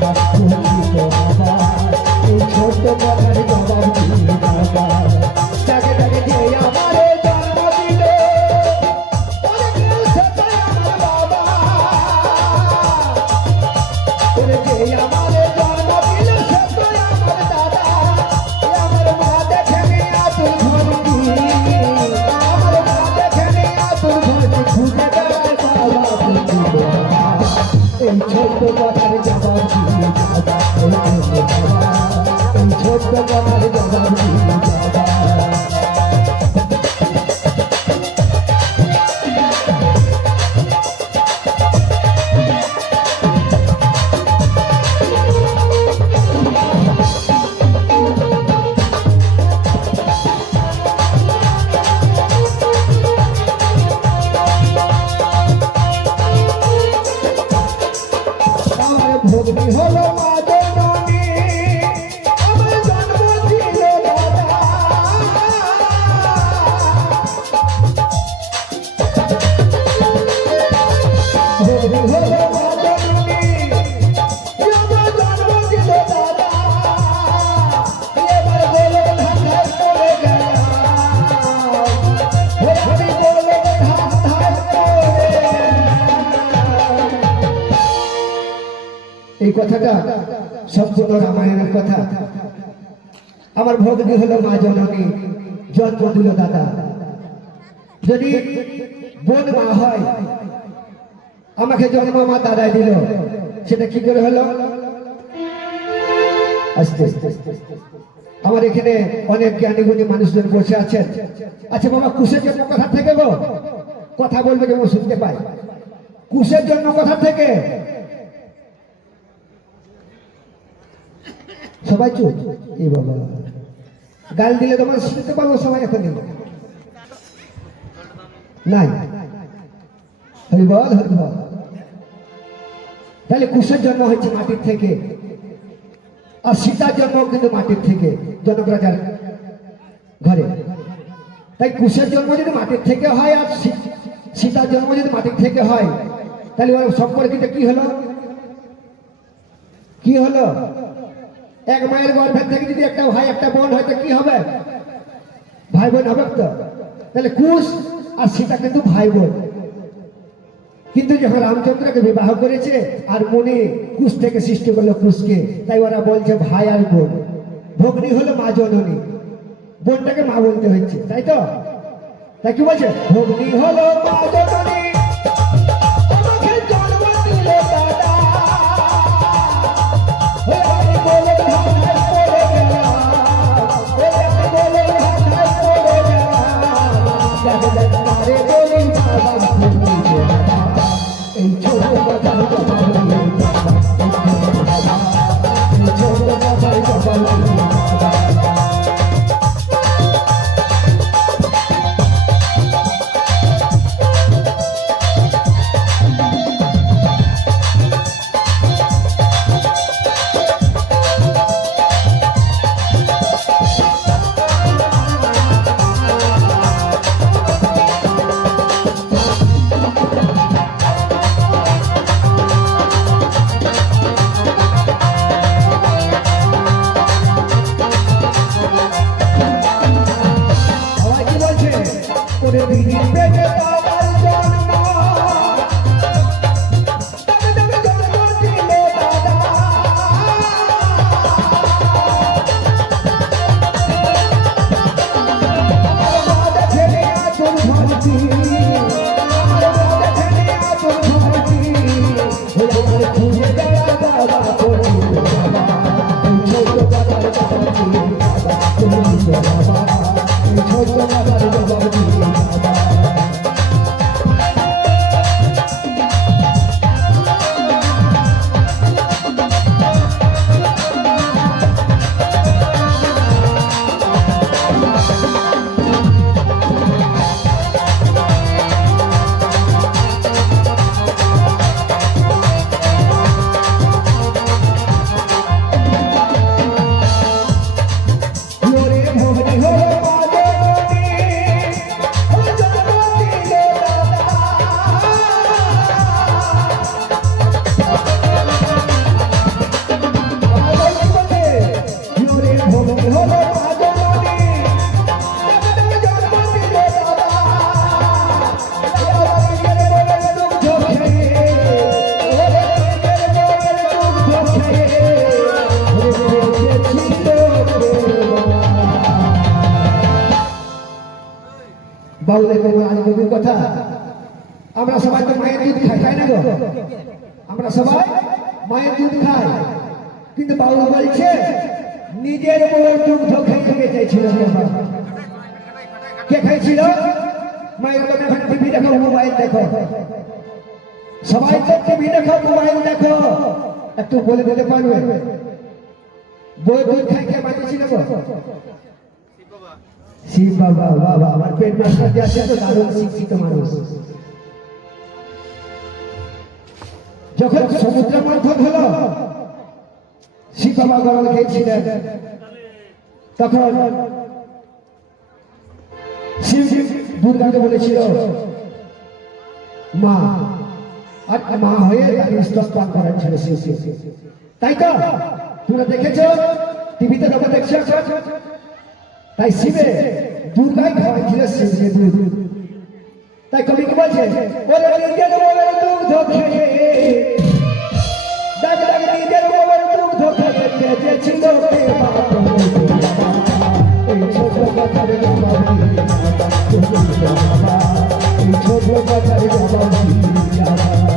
এই ছোট্ট কথার জবাব দিলে বাবা তাকে তাকে যে আমারে জন্ম দিল বাবা যে আমারে জন্ম দিল সত্যই আমার দাদা আমার মা দেখে নিয়া তোর ঘরটি আমার মা দেখে নিয়া তোর ঘরটি খুঁজে বেড়ায় বাবা এই ছোট্ট কথার জবাব দিলে বাবা এই ছোট্ট কথার জবাব দিলে বাবা ভক্তি হলো মা জননী আমার জন্ম দিল দাদা ভক্তি হলো মা জননী আমার জন্ম দিল দাদা এবার বলো ধান্ধায় পড়ে গেল আমি বলো ধান্ধায় পড়ে এই কথাটা সম্পূর্ণ রামায়ণের কথা আমার ভক্তি হলো মা জননী জন্ম দিল দাদা যদি বোন মা হয় আমাকে জন্ম মা দাদাই দিল সেটা কি করে হলো আস্তে আমার এখানে অনেক জ্ঞানী গুণী মানুষজন বসে আছেন আচ্ছা বাবা কুশের জন্য কথা থেকে গো কথা বলবে যেমন শুনতে পাই কুশের জন্য কথা থেকে সবাই চুপ এই বাবা গাল দিলে তোমার শুনতে পারবো সবাই এখন নাই হরিবল হরিবল তাহলে কুশের জন্ম হচ্ছে মাটির থেকে আর সীতার জন্ম কিন্তু মাটির থেকে জনক রাজার ঘরে তাই কুশের জন্ম যদি মাটির থেকে হয় আর সীতার জন্ম যদি মাটির থেকে হয় তাহলে ওর সম্পর্কিত কি হলো কি হলো এক মায়ের গর্ভের থেকে যদি একটা ভাই একটা বোন হয় তো কি হবে ভাই বোন হবে তো তাহলে কুশ আর সীতা কিন্তু ভাই বোন কিন্তু যখন রামচন্দ্রকে বিবাহ করেছে আর মুনি কুশ থেকে সৃষ্টি করলো কুশকে তাই ওরা বলছে ভাই আর বোন ভগ্নী হলো মা জননী বোনটাকে মা বলতে হচ্ছে তাই তো তাই কি বলছে ভগ্নী হলো মা জননী আমাকে জন্ম দিল দাদা এই ছোট কথা বাউলের গভীর কথা। আমরা সবাই তো মায়ের দুধ খাই, তাই না গো? আমরা সবাই মায়ের দুধ খাই, কিন্তু বাউল বলছে নিজের বউয়ের দুগ্ধ খেয়ে চাইছিল। কে খাইছিল? মায়ের কথা। টিভি দেখো, মোবাইল দেখো, সবাই তো টিভি দেখো, মোবাইল দেখো, একটু বলে দিতে পারবে বউয়ের দুধ খাই কে বাঁচিয়েছিল গো? শিব বাবা। বাবা আমার পেট মাস্টার যে আছে তো দারুণ শিক্ষিত মানুষ। যখন সমুদ্র মন্থন হলো, শিব বাবা গরল খেয়েছিলেন, তখন শিব দুর্গাকে বলেছিল মা, আর মা হয়ে তাকে স্তন করাচ্ছিল শিব। তাই তো তোমরা দেখেছো, টিভিতে লোকে দেখছো। তাই শিবে দুর্গাই খাওয়াইছিল শিবকে দুধ। তাই কবি কি বলছে? ওরে নিজের বউয়ের দুগ্ধ খেয়ে, ডাক ডাক নিজের বউয়ের দুগ্ধ খেয়ে বেঁচেছিল কে বাবা। এই ছোট কথার জবাব দিয়ে বাবা, এই ছোট কথার জবাব দিয়ে বাবা।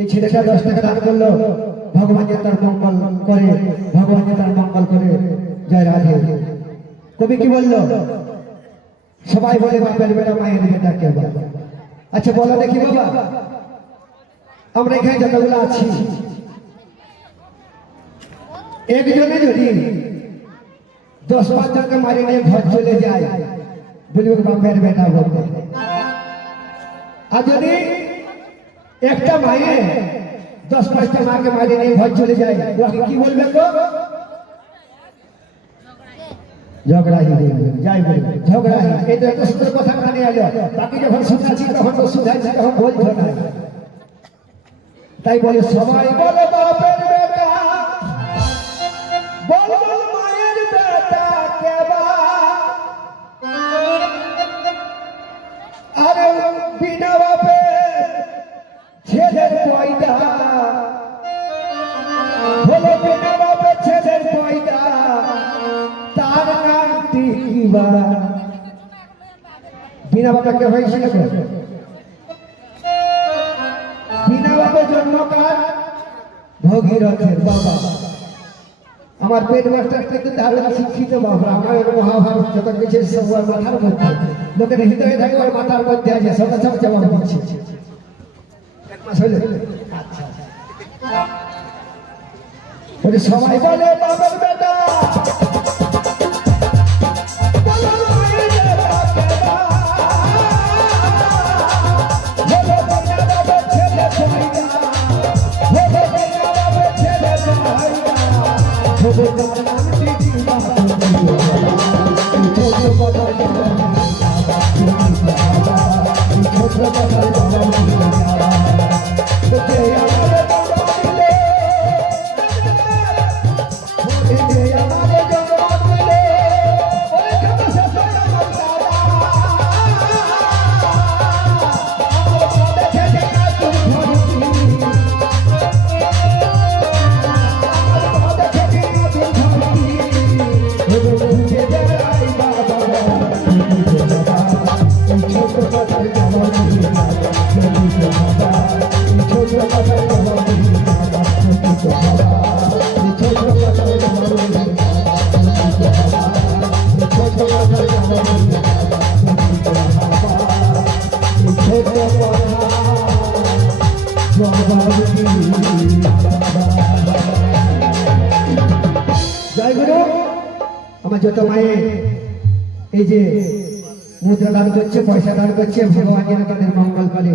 এই ছেলেটা 10 টাকা দান করলো, ভগবান যে তার মঙ্গল করে, ভগবান যে তার মঙ্গল করে। জয় রাধে। কবি কি বললো? সবাই বলে বাপের বেটা মায়ের বেটা কে বলে? আচ্ছা বলো দেখি বাবা, আমরা এখানে যতগুলো আছি, একজনে যদি 10-5 জনকে মারি নিয়ে ঘর চলে যায়, বলবে বাপের বেটা বলবে। আর যদি একটা মায়ে 10-5টা মাকে মারি নিয়ে ঘর চলে যায়, ওকে কি বলবে গো? ঝগড়াহি বলবে। যাই বলবে ঝগড়াহি। এটা একটা সুন্দর কথা কানে আলো। বাকি যখন শুনাচ্ছি তখন তো শুধাচ্ছি, তখন বলছো না। তাই বলে সবাই বলে বাপের বেটা, বল বল মায়ের বেটা কে বা। আরে বিনা বাপে ছেলের পয়দা, বলো বিনা বাপে ছেলের পয়দা, তার নামটি কি বা? বিনা বাপে কে হয়েছিল? বিনা বাপের জন্ম কার? ভগীরথের বাবা। আমার পেট মাস্টার কিন্তু দারুণ শিক্ষিত বাবা। আমার মহাভারত যত কিছু সব মাথার মধ্যে, লোকের হৃদয়ে থাকে, ওর মাথার মধ্যে আছে, সবাই সব জবাব দিচ্ছে। সবাই বলে বাবার বেটা, Hey, আমার যত মায়ের এই যে মুদ্রা দান করছে, পয়সা দান করছে, ভগবান যেন তাদের মঙ্গল করে।